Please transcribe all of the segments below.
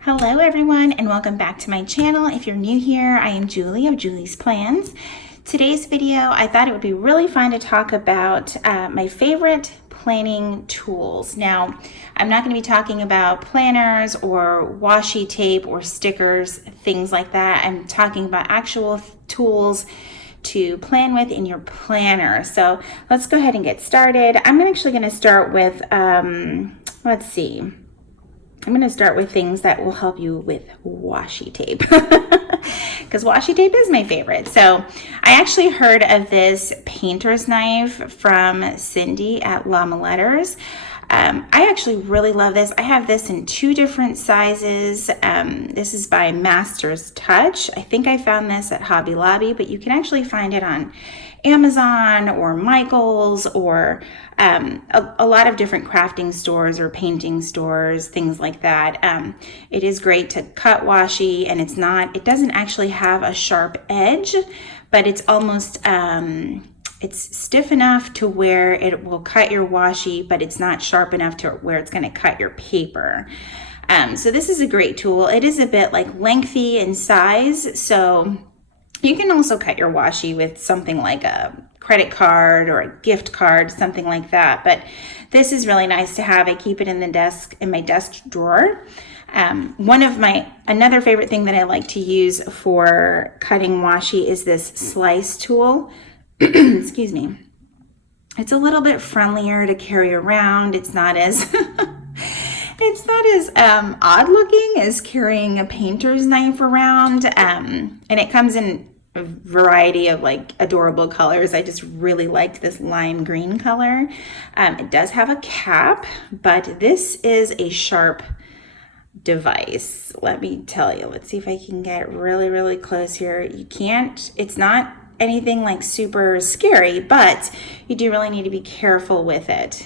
Hello everyone and welcome back to my channel. If you're new here, I am Julie of Julie's Plans. Today's video, I thought it would be really fun to talk about my favorite planning tools. Now, I'm not going to be talking about planners or washi tape or stickers, things like that. I'm talking about actual tools to plan with in your planner. So let's go ahead and get started. I'm actually going to start with, let's see. I'm going to start with things that will help you with washi tape because washi tape is my favorite. So I actually heard of this painter's knife from Cindy at Llama Letters. I actually really love this. I have this in two different sizes. This is by Master's Touch. I think I found this at Hobby Lobby, but you can actually find it on Amazon or Michael's or a lot of different crafting stores or painting stores, things like that. It is great to cut washi, and it doesn't actually have a sharp edge, but it's almost, it's stiff enough to where it will cut your washi, but it's not sharp enough to where it's going to cut your paper. So this is a great tool. It is a bit like lengthy in size, so you can also cut your washi with something like a credit card or a gift card, something like that. But this is really nice to have. I keep it in my desk drawer. Another favorite thing that I like to use for cutting washi is this slice tool. Excuse me. It's a little bit friendlier to carry around. It's not as odd looking as carrying a painter's knife around. And it comes in a variety of like adorable colors. I just really liked this lime green color. It does have a cap, but this is a sharp device. Let me tell you. Let's see if I can get really, really close here. It's not anything like super scary, but you do really need to be careful with it.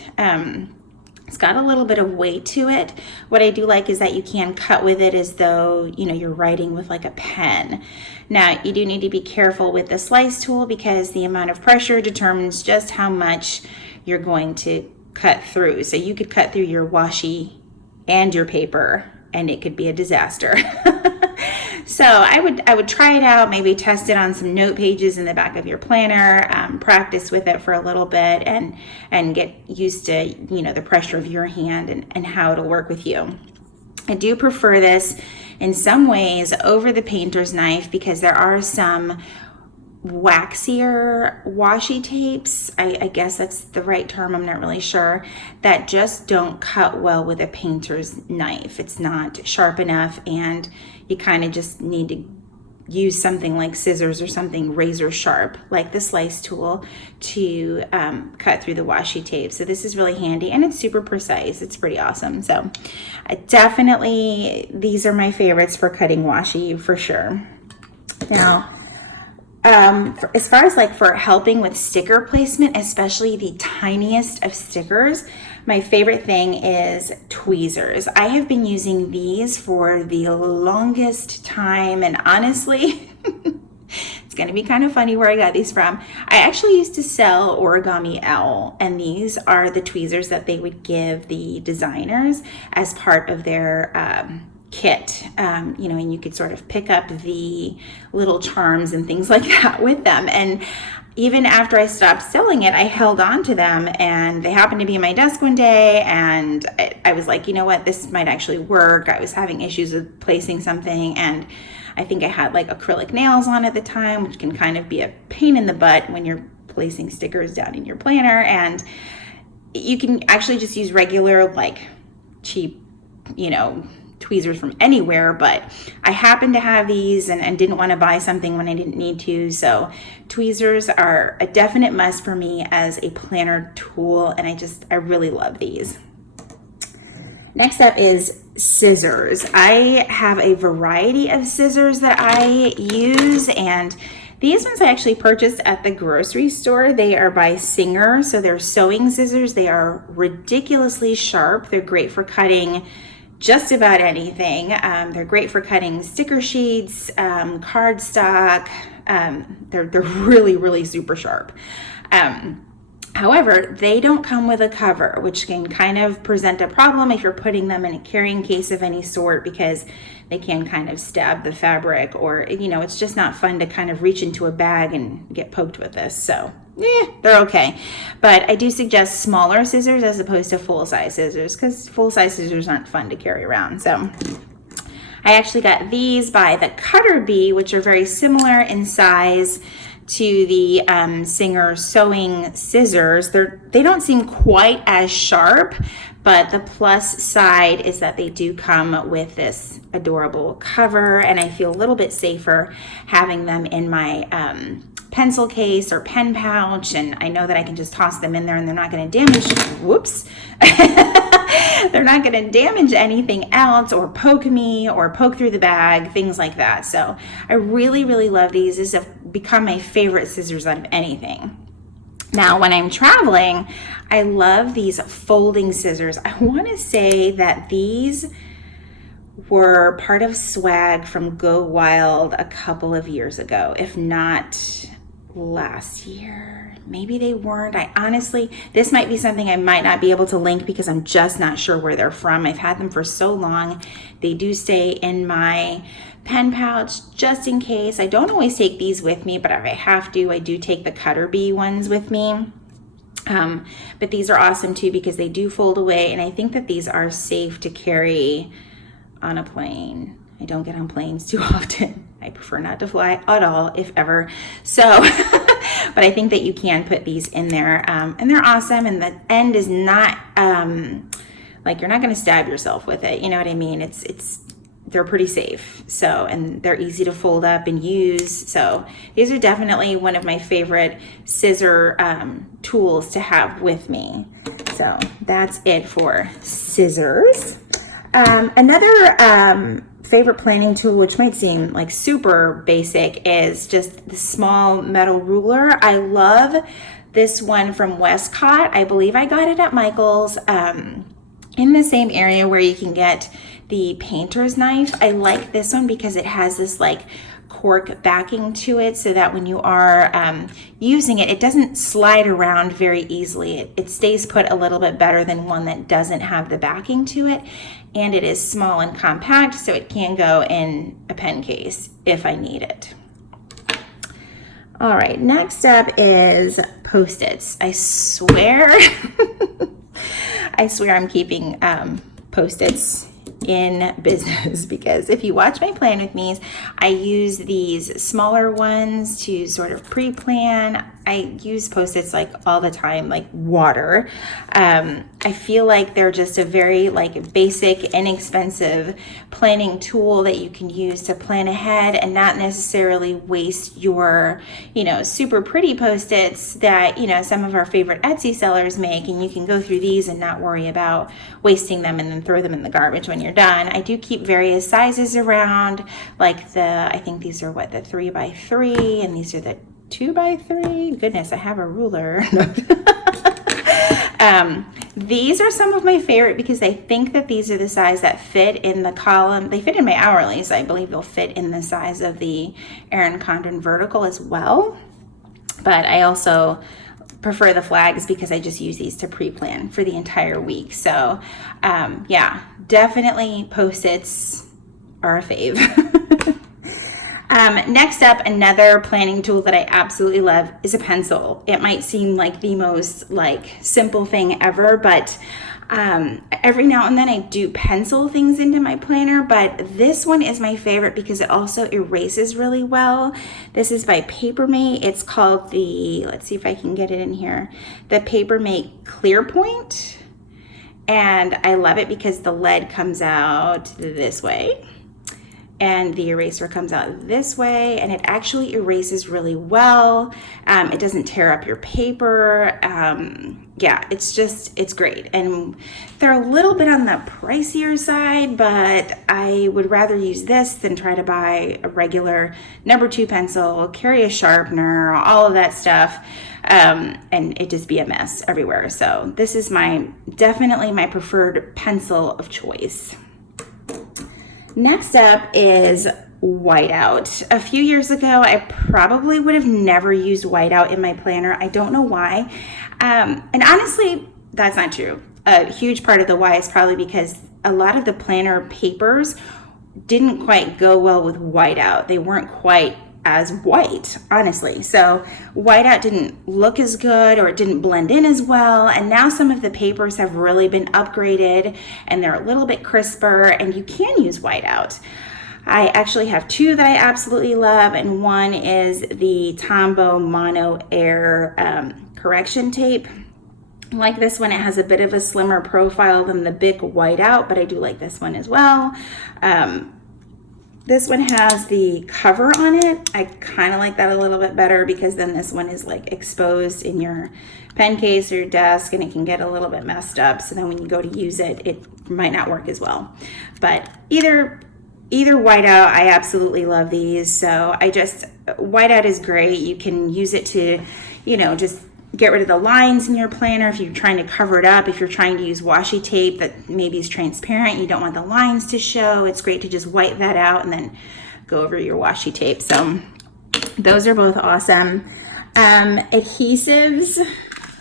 It's got a little bit of weight to it. What I do like is that you can cut with it as though, you're writing with like a pen. Now, you do need to be careful with the slice tool because the amount of pressure determines just how much you're going to cut through. So you could cut through your washi and your paper, and it could be a disaster. So I would try it out, maybe test it on some note pages in the back of your planner, practice with it for a little bit and get used to, the pressure of your hand and how it'll work with you. I do prefer this in some ways over the painter's knife because there are some waxier washi tapes, I guess that's the right term, I'm not really sure, that just don't cut well with a painter's knife. It's not sharp enough, and you kind of just need to use something like scissors or something razor sharp like the slice tool to cut through the washi tape. So this is really handy, and it's super precise. It's pretty awesome. So definitely these are my favorites for cutting washi for sure. Now, as far as like for helping with sticker placement, especially the tiniest of stickers, my favorite thing is tweezers. I have been using these for the longest time, and honestly, it's going to be kind of funny where I got these from. I actually used to sell Origami Owl, and these are the tweezers that they would give the designers as part of their kit, and you could sort of pick up the little charms and things like that with them. And even after I stopped selling it, I held on to them, and they happened to be in my desk one day, and I was like, you know what, this might actually work. I was having issues with placing something, and I think I had like acrylic nails on at the time, which can kind of be a pain in the butt when you're placing stickers down in your planner. And you can actually just use regular, like cheap, tweezers from anywhere, but I happened to have these and didn't want to buy something when I didn't need to. So tweezers are a definite must for me as a planner tool, and I really love these. Next up is scissors. I have a variety of scissors that I use, and these ones I actually purchased at the grocery store. They are by Singer, so they're sewing scissors. They are ridiculously sharp. They're great for cutting just about anything. They're great for cutting sticker sheets, cardstock. They're really, really super sharp. However, they don't come with a cover, which can kind of present a problem if you're putting them in a carrying case of any sort, because they can kind of stab the fabric, or, you know, it's just not fun to kind of reach into a bag and get poked with this. So, they're okay. But I do suggest smaller scissors as opposed to full-size scissors, because full-size scissors aren't fun to carry around. So I actually got these by the Cutter Bee, which are very similar in size to the Singer sewing scissors. They don't seem quite as sharp, but the plus side is that they do come with this adorable cover, and I feel a little bit safer having them in my pencil case or pen pouch, and I know that I can just toss them in there and they're not going to damage, whoops, they're not going to damage anything else or poke me or poke through the bag, things like that. So I really, really love these. These have become my favorite scissors out of anything. Now, when I'm traveling, I love these folding scissors. I want to say that these were part of swag from Go Wild a couple of years ago, if not last year. Maybe they weren't. I honestly, this might be something I might not be able to link because I'm just not sure where they're from. I've had them for so long. They do stay in my pen pouch just in case. I don't always take these with me, but if I have to, I do take the Cutter Bee ones with me. But these are awesome too because they do fold away, and I think that these are safe to carry on a plane. I don't get on planes too often. I prefer not to fly at all, if ever. So, but I think that you can put these in there, and they're awesome. And the end is not like you're not going to stab yourself with it. You know what I mean? They're pretty safe. So, and they're easy to fold up and use. So these are definitely one of my favorite scissor tools to have with me. So that's it for scissors. Another favorite planning tool, which might seem like super basic, is just the small metal ruler. I love this one from Westcott. I believe I got it at Michael's in the same area where you can get the painter's knife. I like this one because it has this like cork backing to it so that when you are using it, it doesn't slide around very easily. It stays put a little bit better than one that doesn't have the backing to it. And it is small and compact, so it can go in a pen case if I need it. All right, next up is Post-its. I swear I'm keeping Post-its in business because if you watch my plan with me, I use these smaller ones to sort of pre-plan. I use Post-its like all the time, like water. I feel like they're just a very like basic, inexpensive planning tool that you can use to plan ahead and not necessarily waste your, super pretty Post-its that, some of our favorite Etsy sellers make, and you can go through these and not worry about wasting them and then throw them in the garbage when you're done. I do keep various sizes around, like I think these are the 3x3, and these are the 2x3. Goodness, I have a ruler. These are some of my favorite because I think that these are the size that fit in the column. They fit in my hourlies. I believe they'll fit in the size of the Erin Condren vertical as well. But I also prefer the flags because I just use these to pre-plan for the entire week. So yeah, definitely Post-its are a fave. Next up, another planning tool that I absolutely love is a pencil. It might seem like the most simple thing ever, but every now and then I do pencil things into my planner, but this one is my favorite because it also erases really well. This is by Papermate. It's called let's see if I can get it in here, the Papermate Clear Point. And I love it because the lead comes out this way and the eraser comes out this way, and it actually erases really well. It doesn't tear up your paper. Yeah, it's great. And they're a little bit on the pricier side, but I would rather use this than try to buy a regular number 2 pencil, carry a sharpener, all of that stuff, and it just be a mess everywhere. So this is definitely my preferred pencil of choice. Next up is Whiteout. A few years ago, I probably would have never used Whiteout in my planner. I don't know why. And honestly, that's not true. A huge part of the why is probably because a lot of the planner papers didn't quite go well with Whiteout. They weren't quite as white, honestly. So Whiteout didn't look as good, or it didn't blend in as well. And now some of the papers have really been upgraded and they're a little bit crisper, and you can use Whiteout. I actually have two that I absolutely love, and one is the Tombow Mono Air correction tape. I like this one. It has a bit of a slimmer profile than the big Whiteout, but I do like this one as well. This one has the cover on it. I kind of like that a little bit better, because then this one is like exposed in your pen case or your desk, and it can get a little bit messed up. So then when you go to use it, it might not work as well. But either Whiteout, I absolutely love these. So Whiteout is great. You can use it to, just get rid of the lines in your planner if you're trying to cover it up. If you're trying to use washi tape that maybe is transparent, you don't want the lines to show, it's great to just wipe that out and then go over your washi tape. So those are both awesome. Adhesives,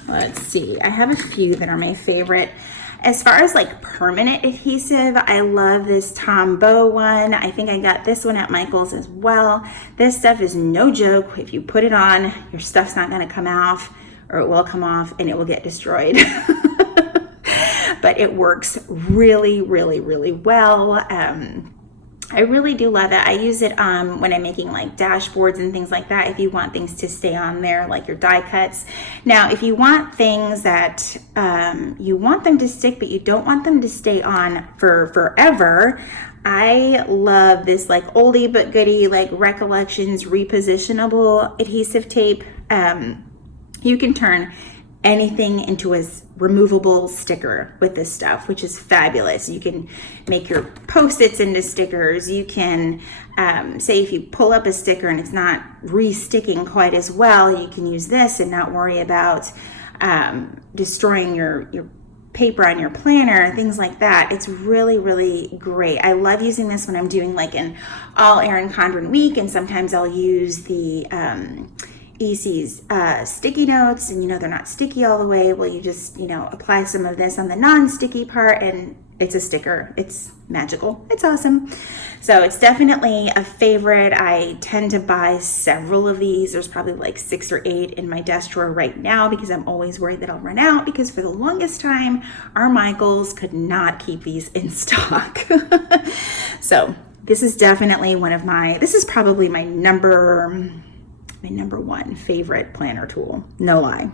let's see. I have a few that are my favorite. As far as like permanent adhesive, I love this Tombow one. I think I got this one at Michael's as well. This stuff is no joke. If you put it on, your stuff's not gonna come off, or it will come off and it will get destroyed. But it works really, really, really well. I really do love it. I use it when I'm making like dashboards and things like that, if you want things to stay on there, like your die cuts. Now, if you want things that you want them to stick, but you don't want them to stay on for forever, I love this like oldie but goodie, like Recollections repositionable adhesive tape. You can turn anything into a removable sticker with this stuff, which is fabulous. You can make your Post-its into stickers. You can say if you pull up a sticker and it's not re-sticking quite as well, you can use this and not worry about destroying your paper on your planner, things like that. It's really, really great. I love using this when I'm doing like an all Erin Condren week, and sometimes I'll use the EC's sticky notes, and they're not sticky all the way. Well, you just apply some of this on the non-sticky part and it's a sticker. It's magical. It's awesome. So it's definitely a favorite. I tend to buy several of these. There's probably like 6 or 8 in my desk drawer right now, because I'm always worried that I'll run out, because for the longest time our Michaels could not keep these in stock. So this is definitely this is probably my number 1 favorite planner tool, no lie.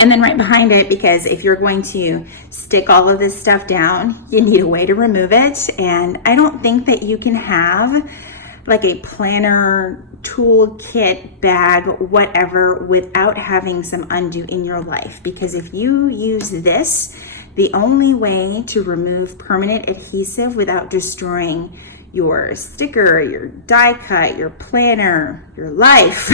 And then right behind it, because if you're going to stick all of this stuff down, you need a way to remove it. And I don't think that you can have like a planner toolkit bag, whatever, without having some undo in your life. Because if you use this, the only way to remove permanent adhesive without destroying your sticker, your die cut, your planner, your life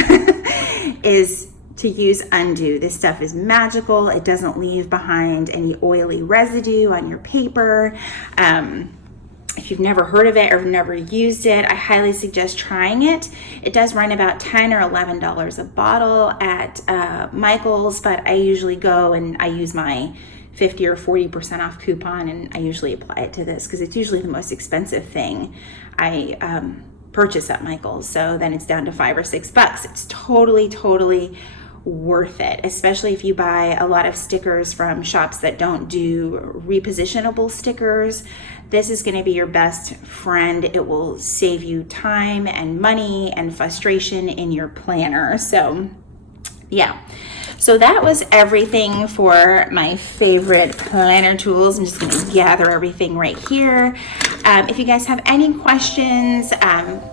is to use undo. This stuff is magical. It doesn't leave behind any oily residue on your paper. If you've never heard of it or never used it, I highly suggest trying it. It does run about $10 or $11 a bottle at Michael's, but I usually go and I use my 50 or 40% off coupon, and I usually apply it to this because it's usually the most expensive thing I purchase at Michael's. So then it's down to $5 or $6. It's totally worth it, especially if you buy a lot of stickers from shops that don't do repositionable stickers. This is going to be your best friend. It will save you time and money and frustration in your planner. So yeah. So that was everything for my favorite planner tools. I'm just going to gather everything right here. If you guys have any questions,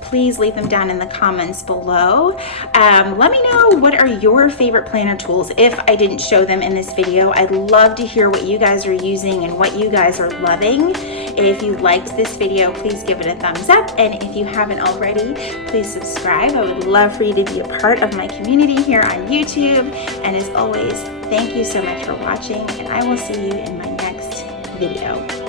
please leave them down in the comments below. Let me know, what are your favorite planner tools if I didn't show them in this video. I'd love to hear what you guys are using and what you guys are loving. If you liked this video, please give it a thumbs up. And if you haven't already, please subscribe. I would love for you to be a part of my community here on YouTube. And as always, thank you so much for watching, and I will see you in my next video.